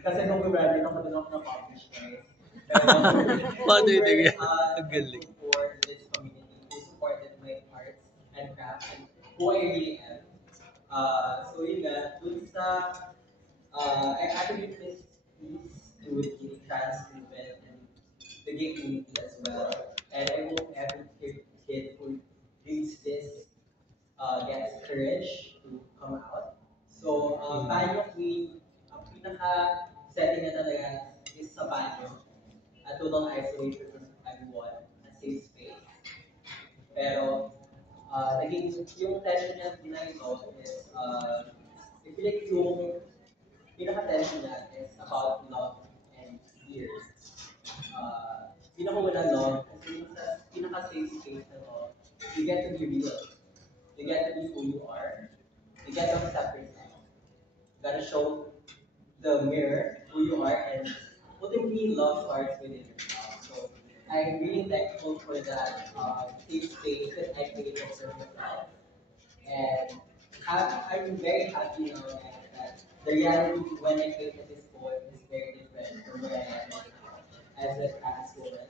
Kasi nung graduate ako, doon ako na-publish, guys. Paano yun nga? Ang galing. For this community who supported my arts and crafts and who I really am. So yun nga, dun sa, I attribute this piece to the trans movement and the gay community as well. And I hope every kid who reads this gets courage to come out. So, banyo queen, ang pinaka-setting na talaga is sa banyo. A total isolation from everyone, a safe space. Pero, naging yung tension niya ito is, I feel like yung pinaka-tension niya is about love and fear. Pinaka-una love, kasi yung sa pinaka-safe space na to, you get to be real. You get to be who you are. You get to accept yourself. You gotta show the mirror who you are, and ultimately love starts within yourself. So I'm really thankful for that safe space that I created for myself. And I'm very happy now that the reality when I created this poem is very different from where I am as a trans woman.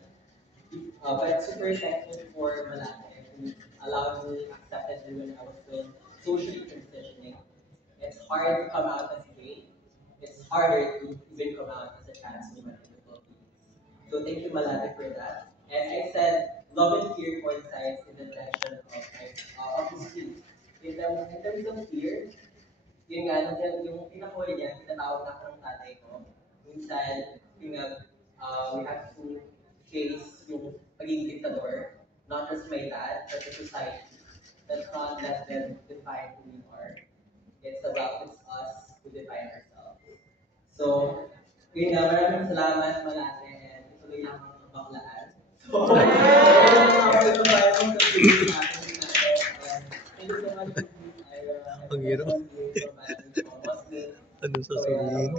But super thankful for Malate who allowed me, accepted me when I was still socially transitioning. It's hard to come out as gay. It's harder to even come out as a trans woman in the Philippines. So thank you, Malate, for that. As I said, love and fear coincides in the tension of this piece. In terms of fear, yun nga, yung pinakahuli niya, tinatawag na ako ng tatay ko. Minsan, yung we have to face yung pagiging diktador, not just my dad, but the society. Let's not let them define who we are. It's us who define ourselves. So, yun nga, maraming salamat Malate, and ituloy lang ang baklaan. So, thank you so much. Ang hirap. Ano sasabihin?